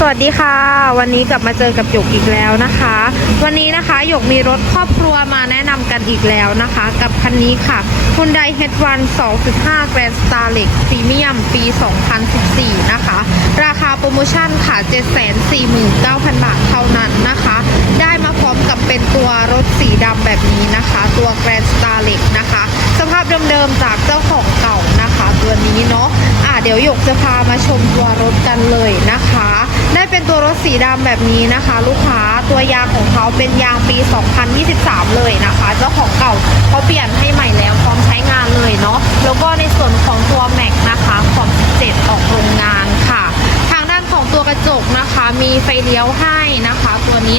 สวัสดีค่ะ วันนี้กลับมาเจอกับหยกอีกแล้วนะคะ วันนี้นะคะหยกมีรถครอบครัวมาแนะนำกันอีกแล้วนะคะ กับคันนี้ค่ะ Hyundai H1 2.5 Grand Starlet Premium ปี 2014 นะคะ ราคาโปรโมชั่นค่ะ 749,000 บาทเท่านั้นนะคะ ได้มาพร้อมกับเป็นตัวรถสีดำแบบนี้นะคะ ตัว Grand Starlet นะคะ สภาพเดิมๆจากเจ้าของเก่านะคะ ตัวนี้เนาะอะเดี๋ยวหยกจะพามาชมตัวรถกันเลยนะคะ ได้เป็นตัวรถสีดำแบบนี้นะคะ ลูกค้าตัวยางของเขาเป็นยางปี 2023 เลยนะคะเจ้าของเก่าเขาเปลี่ยนให้ใหม่แล้วพร้อมใช้งานเลยเนาะแล้วก็ในส่วนของตัวแม็กนะคะของ7ออกโรงงานค่ะ ทางด้านของตัวกระจกนะคะมีไฟเลี้ยวให้นะคะ ตัวนี้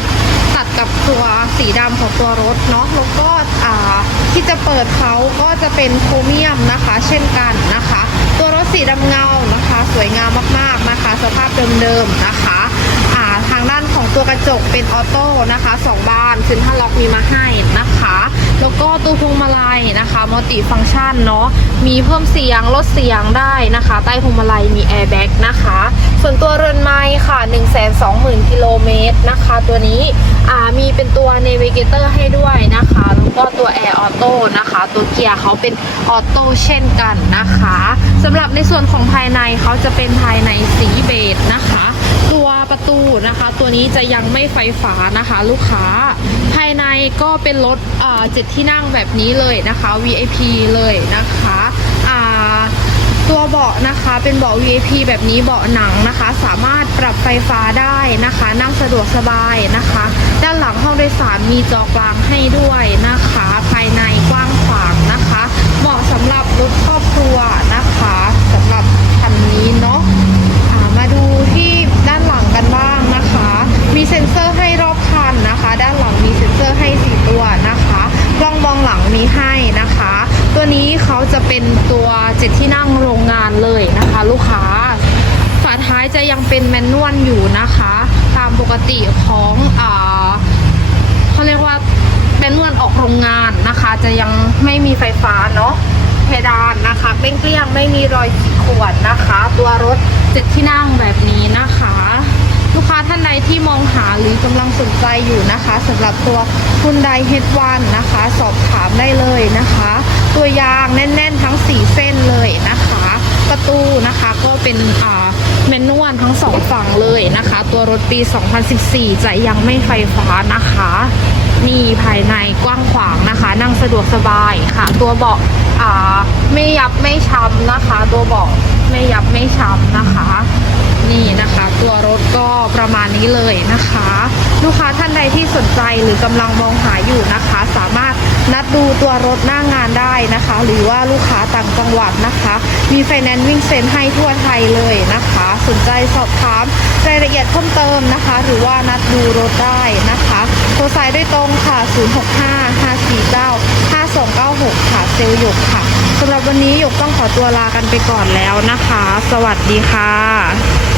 ตัดกับตัวสีดำของตัวรถเนาะแล้วก็อ่าที่จะเปิดเขาก็จะเป็นโครเมียมนะคะ เช่นกันนะคะ ตัวรถสีดำเงา สวยงามมากๆนะคะ สภาพเดิมๆนะคะอ่าทางด้านของตัวกระจกเป็นออโต้นะคะสองบานซินท่าล็อกมีมาให้นะคะ แล้วก็ตัวพวงมาลัยนะคะมัลติฟังก์ชันเนาะมีเพิ่มเสียงลดเสียงได้นะคะ ใต้พวงมาลัยมีแอร์แบ็กนะคะ ส่วนตัวเรือนไม้ค่ะ 1 2 0 0 0 0กิโลเมตร นะคะตัวนี้มีเป็นตัว Navigator ให้ด้วยนะคะ แล้วก็ตัว Air Auto นะคะ ตัวเกียร์เขาเป็นออโต้เช่นกันนะคะสำหรับในส่วนของภายในเขาจะเป็นภายในสีเบจนะคะ ตัวประตูนะคะ ตัวนี้จะยังไม่ไฟฟ้านะคะ ลูกค้า ภายในก็เป็นรถเจ็ดที่นั่งแบบนี้เลยนะคะ VIP เลยนะคะตัวเบาะนะคะเป็นเบาะ VIP แบบนี้เบาะหนังนะคะ สามารถ ฟฟ้าได้นะคะ นั่งสะดวกสบายนะคะ ด้านหลังห้องโดยสารมีจอกลางให้ด้วยนะคะ ภายในกว้างขวางนะคะ เหมาะสำหรับรถครอบครัวนะคะสำหรับคันนี้เนาะมาดูที่ด้านหลังกันบ้างนะคะ มีเซ็นเซอร์ให้รอบคันนะคะ ด้านหลังมีเซ็นเซอร์ให้สี่ตัวนะคะกล้องมองหลังมีให้นะคะ ตัวนี้เขาจะเป็นตัวเจ็ดที่นั่งโรงงานเลยนะคะ ลูกค้า ฝาท้ายจะยัง เป็นแมนนวลอยู่นะคะ ตามปกติของอ่าเขาเรียกว่าแมนนวลออกโรงงานนะคะ จะยังไม่มีไฟฟ้าเนาะเพดานนะคะเกลี้ยงไม่มีรอยขีดข่วนนะคะ ตัวรถเจ็ดที่นั่งแบบนี้นะคะ ลูกค้าท่านใดที่มองหาหรือกำลังสนใจอยู่นะคะสำหรับตัว Hyundai H1 นะคะ สอบถามได้เลยนะคะ ตัวยางแน่น ๆ ทั้ง 4 เส้นเลยนะคะ ประตูนะคะก็เป็นอ่า แมนนวลทั้งสองฝั่งเลยนะคะ ตัวรถปี 2014 จะยังไม่ไฟฟ้านะคะ นี่ภายในกว้างขวางนะคะ นั่งสะดวกสบายค่ะ ตัวเบาะอ่าไม่ยับไม่ช้ำนะคะ ตัวเบาะไม่ยับไม่ช้ำนะคะ นี่นะคะ ตัวรถก็ประมาณนี้เลยนะคะ ลูกค้าท่านใดที่สนใจหรือกำลังมองหาอยู่นะคะ นัดดูตัวรถหน้างงานได้นะคะ หรือว่าลูกค้าต่างจังหวัดนะคะ มีไฟแนนซ์วิ่งเซ็นให้ทั่วไทยเลยนะคะ สนใจสอบถามรายละเอียดเพิ่มเติมนะคะ หรือว่านัดดูรถได้นะคะโทรสายด้วยตรงค่ะ 065 549 5296 ค่ะ เซลลหยกค่ะสำหรับวันนี้หยกต้องขอตัวลากันไปก่อนแล้วนะคะ สวัสดีค่ะ